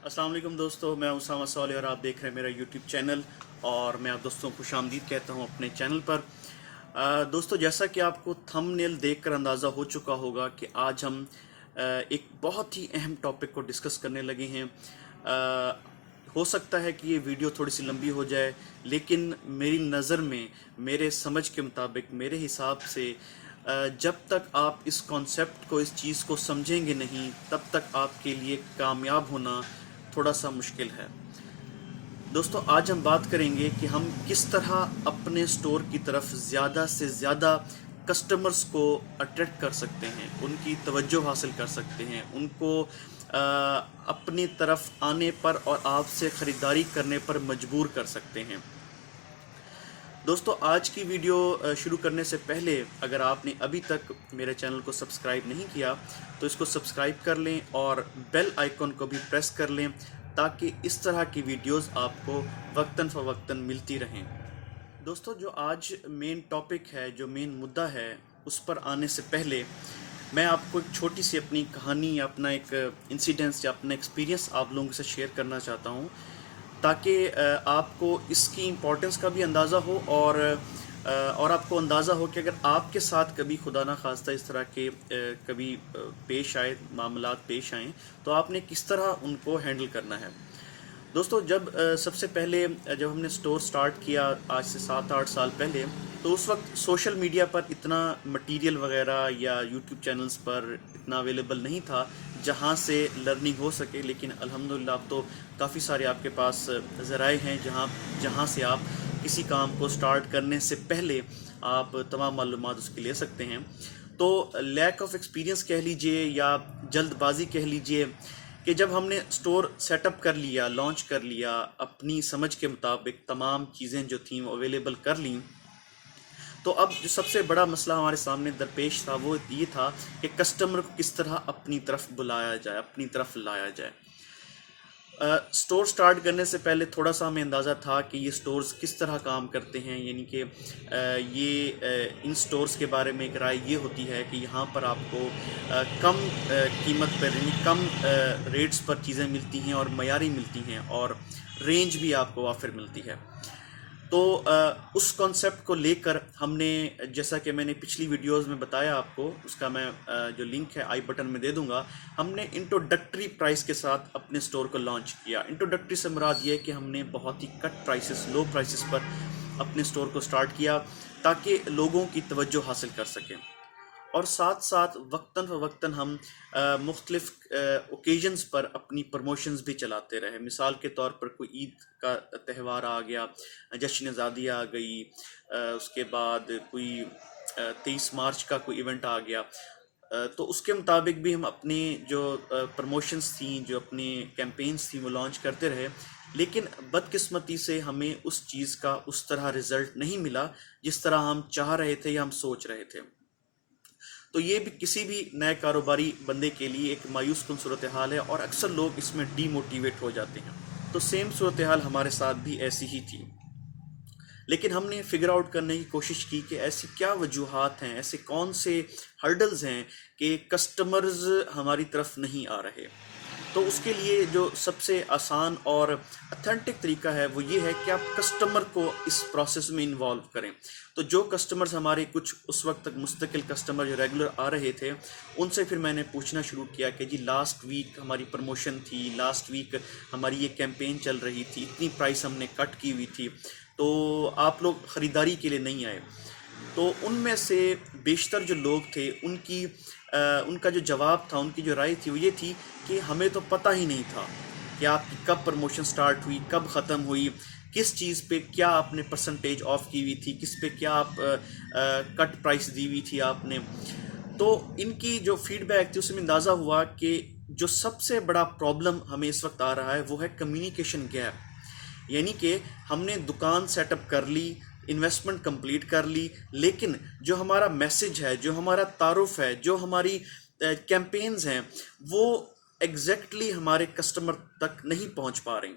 अस्सलाम वालेकुम दोस्तों, मैं उसामा साले और आप देख रहे हैं मेरा यूट्यूब चैनल। और मैं आप दोस्तों को खुशामदीद कहता हूं अपने चैनल पर। दोस्तों, जैसा कि आपको थंबनेल देखकर अंदाज़ा हो चुका होगा कि आज हम एक बहुत ही अहम टॉपिक को डिस्कस करने लगे हैं। हो सकता है कि ये वीडियो थोड़ी सी लंबी हो जाए, लेकिन मेरी नज़र में, मेरे समझ के मुताबिक, मेरे हिसाब से जब तक आप इस कॉन्सेप्ट को, इस चीज़ को समझेंगे नहीं, तब तक आपके लिए कामयाब होना थोड़ा सा मुश्किल है। दोस्तों, आज हम बात करेंगे कि हम किस तरह अपने स्टोर की तरफ ज़्यादा से ज़्यादा कस्टमर्स को अट्रैक्ट कर सकते हैं, उनकी तवज्जो हासिल कर सकते हैं, उनको अपनी तरफ आने पर और आपसे ख़रीदारी करने पर मजबूर कर सकते हैं। दोस्तों, आज की वीडियो शुरू करने से पहले अगर आपने अभी तक मेरे चैनल को सब्सक्राइब नहीं किया तो इसको सब्सक्राइब कर लें और बेल आइकॉन को भी प्रेस कर लें, ताकि इस तरह की वीडियोस आपको वक्तन फ़वक्तन मिलती रहें। दोस्तों, जो आज मेन टॉपिक है, जो मेन मुद्दा है, उस पर आने से पहले मैं आपको एक छोटी सी अपनी कहानी या अपना एक इंसिडेंस या अपना एक्सपीरियंस आप लोगों से शेयर करना चाहता हूँ, ताकि आपको इसकी इम्पोर्टेंस का भी अंदाज़ा हो और आपको अंदाज़ा हो कि अगर आपके साथ कभी खुदा ना खास्ता इस तरह के कभी पेश आए, मामलात पेश आएँ, तो आपने किस तरह उनको हैंडल करना है। दोस्तों, जब सबसे पहले जब हमने स्टोर स्टार्ट किया आज से 7-8 साल पहले, तो उस वक्त सोशल मीडिया पर इतना मटेरियल वगैरह या यूट्यूब चैनल्स पर इतना अवेलेबल नहीं था जहां से लर्निंग हो सके। लेकिन अल्हम्दुलिल्लाह अब तो काफ़ी सारे आपके पास ज़राए हैं जहां से आप किसी काम को स्टार्ट करने से पहले आप तमाम मालूमात उसकी ले सकते हैं। तो लैक ऑफ एक्सपीरियंस कह लीजिए या जल्दबाजी कह लीजिए कि जब हमने स्टोर सेटअप कर लिया, लॉन्च कर लिया, अपनी समझ के मुताबिक तमाम चीज़ें जो थीं वो अवेलेबल कर लीं, तो अब जो सबसे बड़ा मसला हमारे सामने दरपेश था वो ये था कि कस्टमर को किस तरह अपनी तरफ बुलाया जाए, अपनी तरफ लाया जाए। स्टोर स्टार्ट करने से पहले थोड़ा सा हमें अंदाज़ा था कि ये स्टोर्स किस तरह काम करते हैं, यानी कि इन स्टोर्स के बारे में एक राय ये होती है कि यहाँ पर आपको कम कीमत पर, यानी कम रेट्स पर चीज़ें मिलती हैं और मयारी मिलती हैं और रेंज भी आपको वाफिर मिलती है। तो उस कॉन्सेप्ट को लेकर हमने, जैसा कि मैंने पिछली वीडियोस में बताया आपको, उसका मैं जो लिंक है आई बटन में दे दूंगा, हमने इंट्रोडक्टरी प्राइस के साथ अपने स्टोर को लॉन्च किया। इंट्रोडक्टरी से मुराद ये है कि हमने बहुत ही कट प्राइसेस, लो प्राइसेस पर अपने स्टोर को स्टार्ट किया ताकि लोगों की तवज्जो हासिल कर सकें। और साथ साथ वक्तन फ़वक्तन हम मुख्तलिफ़ ओकेजन्स पर अपनी प्रमोशंस भी चलाते रहे। मिसाल के तौर पर कोई ईद का त्यौहार आ गया, जश्न आज़ादी आ गई, उसके बाद कोई 23 मार्च का कोई इवेंट आ गया, तो उसके मुताबिक भी हम अपनी जो प्रमोशंस थी, जो अपनी कैंपेन्स थी, वो लॉन्च करते रहे। लेकिन बदकिस्मती से हमें उस चीज़ का उस तरह रिज़ल्ट नहीं मिला जिस तरह हम चाह रहे थे या हम सोच रहे थे। तो ये भी किसी भी नए कारोबारी बंदे के लिए एक मायूस कुन सूरत हाल है और अक्सर लोग इसमें डीमोटिवेट हो जाते हैं। तो सेम सूरत हाल हमारे साथ भी ऐसी ही थी। लेकिन हमने फिगर आउट करने की कोशिश की कि ऐसी क्या वजूहात हैं, ऐसे कौन से हर्डल्स हैं कि कस्टमर्स हमारी तरफ नहीं आ रहे। तो उसके लिए जो सबसे आसान और अथेंटिक तरीका है वो ये है कि आप कस्टमर को इस प्रोसेस में इन्वॉल्व करें। तो जो कस्टमर्स हमारे, कुछ उस वक्त तक मुस्तकिल कस्टमर जो रेगुलर आ रहे थे, उनसे फिर मैंने पूछना शुरू किया कि जी लास्ट वीक हमारी प्रमोशन थी, लास्ट वीक हमारी ये कैंपेन चल रही थी, इतनी प्राइस हमने कट की हुई थी, तो आप लोग ख़रीदारी के लिए नहीं आए। तो उनमें से बेशतर जो लोग थे उनका जो जवाब था, उनकी जो राय थी वो ये थी कि हमें तो पता ही नहीं था कि आपकी कब प्रमोशन स्टार्ट हुई, कब ख़त्म हुई, किस चीज़ पे क्या आपने परसेंटेज ऑफ की हुई थी, किस पे क्या आप कट प्राइस दी हुई थी आपने। तो इनकी जो फीडबैक थी उसमें अंदाज़ा हुआ कि जो सबसे बड़ा प्रॉब्लम हमें इस वक्त आ रहा है वो है कम्युनिकेशन गैप। यानी कि हमने दुकान सेटअप कर ली, इन्वेस्टमेंट कंप्लीट कर ली, लेकिन जो हमारा मैसेज है, जो हमारा तारुफ है, जो हमारी कैंपेन्स हैं, वो एग्जैक्टली हमारे कस्टमर तक नहीं पहुंच पा रही।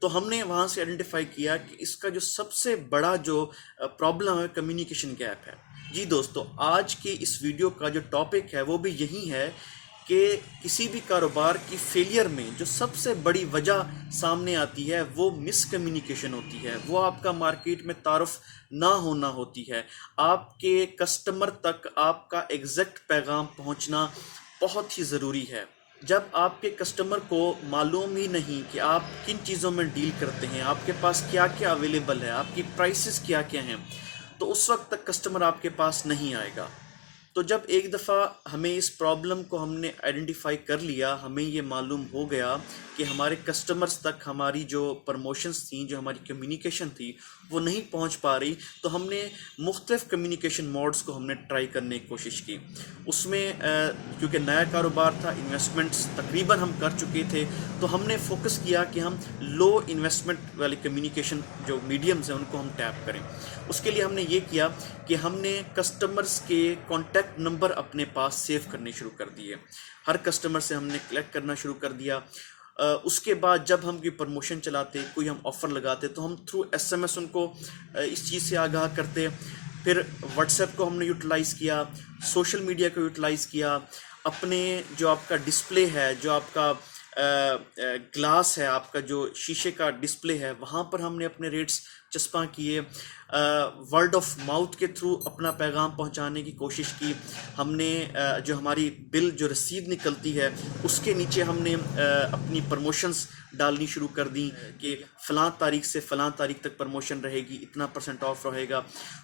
तो हमने वहाँ से आइडेंटिफाई किया कि इसका जो सबसे बड़ा जो प्रॉब्लम है, कम्युनिकेशन गैप है। जी दोस्तों, आज की इस वीडियो का जो टॉपिक है वो भी यही है کہ کسی بھی کاروبار کی فیلئر میں جو سب سے بڑی وجہ سامنے آتی ہے وہ مس کمیونیکیشن ہوتی ہے، وہ آپ کا مارکیٹ میں تعارف نہ ہونا ہوتی ہے۔ آپ کے کسٹمر تک آپ کا ایگزیکٹ پیغام پہنچنا بہت ہی ضروری ہے۔ جب آپ کے کسٹمر کو معلوم ہی نہیں کہ آپ کن چیزوں میں ڈیل کرتے ہیں، آپ کے پاس کیا کیا اویلیبل ہے، آپ کی پرائسز کیا کیا ہیں، تو اس وقت تک کسٹمر آپ کے پاس نہیں آئے گا۔ تو جب ایک دفعہ ہمیں اس پرابلم کو ہم نے آئیڈینٹیفائی کر لیا، ہمیں یہ معلوم ہو گیا کہ ہمارے کسٹمرز تک ہماری جو پروموشنز تھیں، جو ہماری کمیونیکیشن تھی وہ نہیں پہنچ پا رہی، تو ہم نے مختلف کمیونیکیشن موڈز کو ہم نے ٹرائی کرنے کی کوشش کی۔ اس میں کیونکہ نیا کاروبار تھا، انویسٹمنٹس تقریباً ہم کر چکے تھے، تو ہم نے فوکس کیا کہ ہم لو انویسٹمنٹ والے کمیونیکیشن جو میڈیمز ہیں ان کو ہم ٹیپ کریں۔ اس کے لیے ہم نے یہ کیا کہ ہم نے کسٹمرز کے کانٹیکٹ نمبر اپنے پاس سیو کرنے شروع کر دیے، ہر کسٹمر سے ہم نے کلیکٹ کرنا شروع کر دیا۔ اس کے بعد جب ہم کوئی پروموشن چلاتے، کوئی ہم آفر لگاتے، تو ہم تھرو ایس ایم ایس ان کو اس چیز سے آگاہ کرتے۔ پھر واٹس ایپ کو ہم نے یوٹیلائز کیا، سوشل میڈیا کو یوٹیلائز کیا، اپنے جو آپ کا ڈسپلے ہے، جو آپ کا گلاس ہے، آپ کا جو شیشے کا ڈسپلے ہے، وہاں پر ہم نے اپنے ریٹس چسپاں کیے۔ ورڈ آف ماؤتھ کے تھرو اپنا پیغام پہنچانے کی کوشش کی۔ ہم نے جو ہماری بل جو رسید نکلتی ہے اس کے نیچے ہم نے اپنی پروموشنز ڈالنی شروع کر دیں کہ فلاں تاریخ سے فلاں تاریخ تک پروموشن رہے گی، اتنا % آف رہے گا۔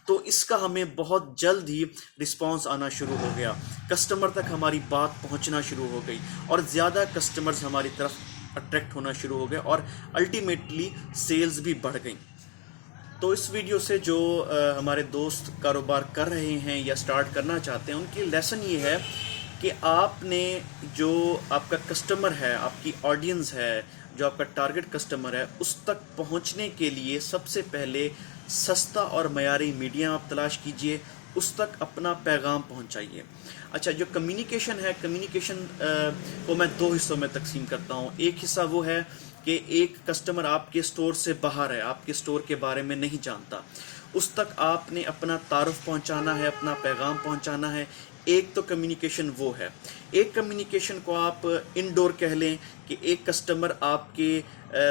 تو اس کا ہمیں بہت جلد ہی رسپانس آنا شروع ہو گیا، کسٹمر تک ہماری بات پہنچنا شروع ہو گئی، اور زیادہ کسٹمرز ہماری طرف اٹریکٹ ہونا شروع ہو گئے، اور الٹیمیٹلی سیلز بھی بڑھ گئیں۔ تو اس ویڈیو سے جو ہمارے دوست کاروبار کر رہے ہیں یا سٹارٹ کرنا چاہتے ہیں، ان کی لیسن یہ ہے کہ آپ نے جو آپ کا کسٹمر ہے، آپ کی آڈینس ہے، جو آپ کا ٹارگٹ کسٹمر ہے، اس تک پہنچنے کے لیے سب سے پہلے سستا اور معیاری میڈیم آپ تلاش کیجئے، اس تک اپنا پیغام پہنچائیے۔ اچھا، جو کمیونیکیشن ہے، کمیونیکیشن کو میں 2 حصوں میں تقسیم کرتا ہوں۔ ایک حصہ وہ ہے کہ ایک کسٹمر آپ کے سٹور سے باہر ہے، آپ کے سٹور کے بارے میں نہیں جانتا، اس تک آپ نے اپنا تعارف پہنچانا ہے، اپنا پیغام پہنچانا ہے۔ ایک تو کمیونیکیشن وہ ہے۔ ایک کمیونیکیشن کو آپ انڈور کہہ لیں کہ ایک کسٹمر آپ کے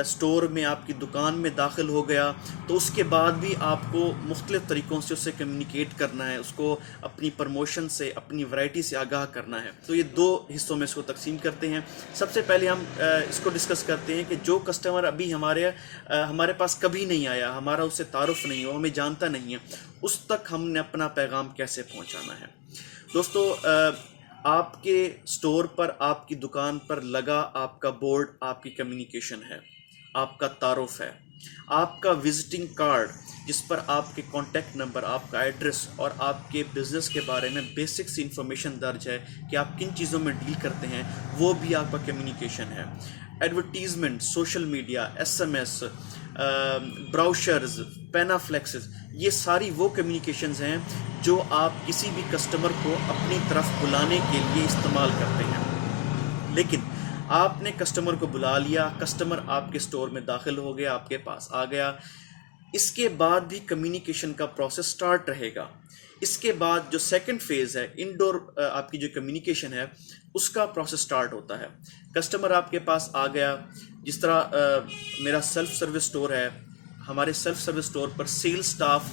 سٹور میں، آپ کی دکان میں داخل ہو گیا، تو اس کے بعد بھی آپ کو مختلف طریقوں سے اس سے کمیونیکیٹ کرنا ہے، اس کو اپنی پروموشن سے، اپنی ورائٹی سے آگاہ کرنا ہے۔ تو یہ 2 حصوں میں اس کو تقسیم کرتے ہیں۔ سب سے پہلے ہم اس کو ڈسکس کرتے ہیں کہ جو کسٹمر ابھی ہمارے پاس کبھی نہیں آیا، ہمارا اس سے تعارف نہیں ہو، ہمیں جانتا نہیں ہے، اس تک ہم نے اپنا پیغام کیسے پہنچانا ہے۔ دوستو، آپ کے سٹور پر، آپ کی دکان پر لگا آپ کا بورڈ آپ کی کمیونیکیشن ہے، آپ کا تعارف ہے۔ آپ کا وزٹنگ کارڈ جس پر آپ کے کانٹیکٹ نمبر، آپ کا ایڈریس اور آپ کے بزنس کے بارے میں بیسک سی انفارمیشن درج ہے کہ آپ کن چیزوں میں ڈیل کرتے ہیں، وہ بھی آپ کا کمیونیکیشن ہے۔ Advertisement, social media, S M S, brochures, panaflexes, یہ ساری وہ کمیونیکیشنز ہیں جو آپ کسی بھی کسٹمر کو اپنی طرف بلانے کے لیے استعمال کرتے ہیں۔ لیکن آپ نے کسٹمر کو بلا لیا، کسٹمر آپ کے سٹور میں داخل ہو گیا، آپ کے پاس آ گیا، اس کے بعد بھی کمیونیکیشن کا پروسیس سٹارٹ رہے گا۔ اس کے بعد جو سیکنڈ فیز ہے، انڈور آپ کی جو کمیونیکیشن ہے، اس کا پروسیس سٹارٹ ہوتا ہے۔ کسٹمر آپ کے پاس آ گیا، جس طرح میرا سیلف سروس سٹور ہے، ہمارے سیلف سروس سٹور پر سیل سٹاف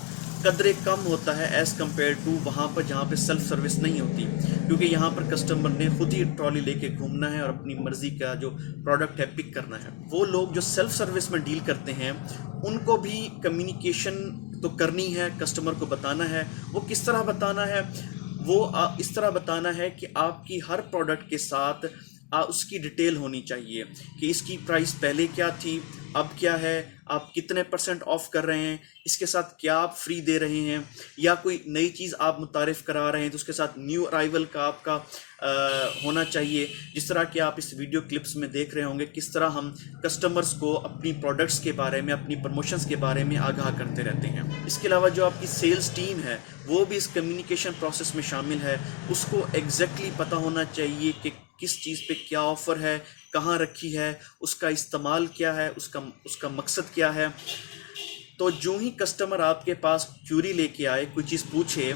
قدرے کم ہوتا ہے ایز کمپیئر ٹو وہاں پر جہاں پہ سیلف سروس نہیں ہوتی، کیونکہ یہاں پر کسٹمر نے خود ہی ٹرالی لے کے گھومنا ہے اور اپنی مرضی کا جو پروڈکٹ ہے پک کرنا ہے۔ وہ لوگ جو سیلف سروس میں ڈیل کرتے ہیں، ان کو بھی کمیونیکیشن تو کرنی ہے، کسٹمر کو بتانا ہے۔ وہ کس طرح بتانا ہے؟ وہ اس طرح بتانا ہے کہ آپ کی ہر پروڈکٹ کے ساتھ اس کی ڈیٹیل ہونی چاہیے کہ اس کی پرائس پہلے کیا تھی، اب کیا ہے، آپ کتنے % آف کر رہے ہیں، اس کے ساتھ کیا آپ فری دے رہے ہیں، یا کوئی نئی چیز آپ متعارف کرا رہے ہیں تو اس کے ساتھ نیو ارائیول کا آپ کا ہونا چاہیے۔ جس طرح کہ آپ اس ویڈیو کلپس میں دیکھ رہے ہوں گے کس طرح ہم کسٹمرز کو اپنی پروڈکٹس کے بارے میں، اپنی پروموشنز کے بارے میں آگاہ کرتے رہتے ہیں۔ اس کے علاوہ جو آپ کی سیلز ٹیم ہے وہ بھی اس کمیونیکیشن پروسیس میں شامل ہے۔ اس کو ایگزیکٹلی پتہ ہونا چاہیے کہ کس چیز پہ کیا آفر ہے، کہاں رکھی ہے، اس کا استعمال کیا ہے، اس کا مقصد کیا ہے۔ तो जो ही कस्टमर आपके पास क्यूरी लेके आए, कोई चीज़ पूछे,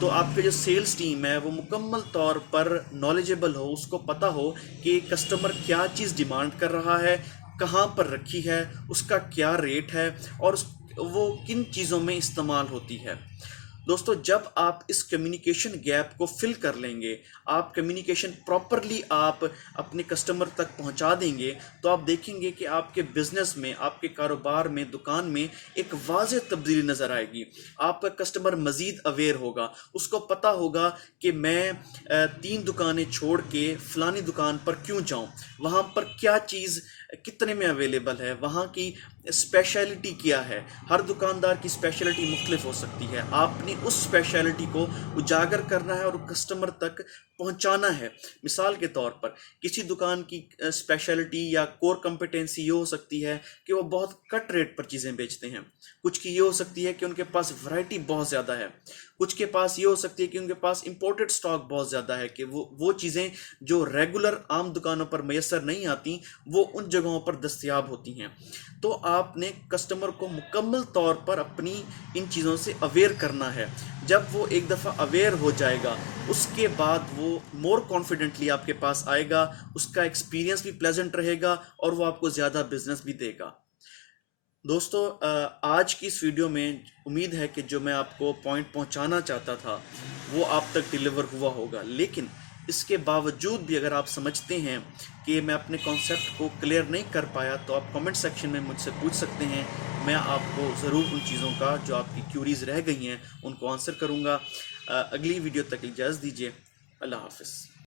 तो आपके जो सेल्स टीम है वो मुकम्मल तौर पर नॉलेजेबल हो, उसको पता हो कि कस्टमर क्या चीज़ डिमांड कर रहा है, कहाँ पर रखी है, उसका क्या रेट है और वो किन चीज़ों में इस्तेमाल होती है। दोस्तों, जब आप इस कम्युनिकेशन गैप को फिल कर लेंगे, आप कम्युनिकेशन प्रॉपरली आप अपने कस्टमर तक पहुंचा देंगे, तो आप देखेंगे कि आपके बिजनेस में, आपके कारोबार में, दुकान में एक वाज़ेह तब्दीली नज़र आएगी। आपका कस्टमर मज़ीद अवेयर होगा, उसको पता होगा कि मैं 3 दुकानें छोड़ के फ़लानी दुकान पर क्यों जाऊं, वहाँ पर क्या चीज़ कितने में अवेलेबल है, वहाँ की स्पेशलिटी क्या है। हर दुकानदार की स्पेशलिटी मुख्तलिफ हो सकती है। आपने उस स्पेशलिटी को उजागर करना है और कस्टमर तक पहुंचाना है। मिसाल के तौर पर किसी दुकान की स्पेशलिटी या कोर कंपिटेंसी ये हो सकती है कि वो बहुत कट रेट पर चीज़ें बेचते हैं। कुछ की ये हो सकती है कि उनके पास वैरायटी बहुत ज़्यादा है। कुछ के पास ये हो सकती है कि उनके पास इंपोर्टेड स्टॉक बहुत ज़्यादा है, कि वो चीज़ें जो रेगुलर आम दुकानों पर मैसर नहीं आती, वो उन जगहों पर दस्तयाब होती हैं। तो आपने कस्टमर को मुकम्मल तौर पर अपनी इन चीज़ों से अवेयर करना है। जब वो एक दफ़ा अवेयर हो जाएगा, उसके बाद वो मोर कॉन्फिडेंटली आपके पास आएगा, उसका एक्सपीरियंस भी प्लेजेंट रहेगा और वो आपको ज़्यादा बिजनेस भी देगा। दोस्तों, आज की इस वीडियो में उम्मीद है कि जो मैं आपको पॉइंट पहुंचाना चाहता था वो आप तक डिलीवर हुआ होगा। लेकिन इसके बावजूद भी अगर आप समझते हैं कि मैं अपने कॉन्सेप्ट को क्लियर नहीं कर पाया, तो आप कमेंट सेक्शन में मुझसे पूछ सकते हैं। मैं आपको ज़रूर उन चीज़ों का, जो आपकी क्यूरीज रह गई हैं, उनको आंसर करूँगा। अगली वीडियो तक इजाज़त दीजिए। अल्लाह हाफ़िज़।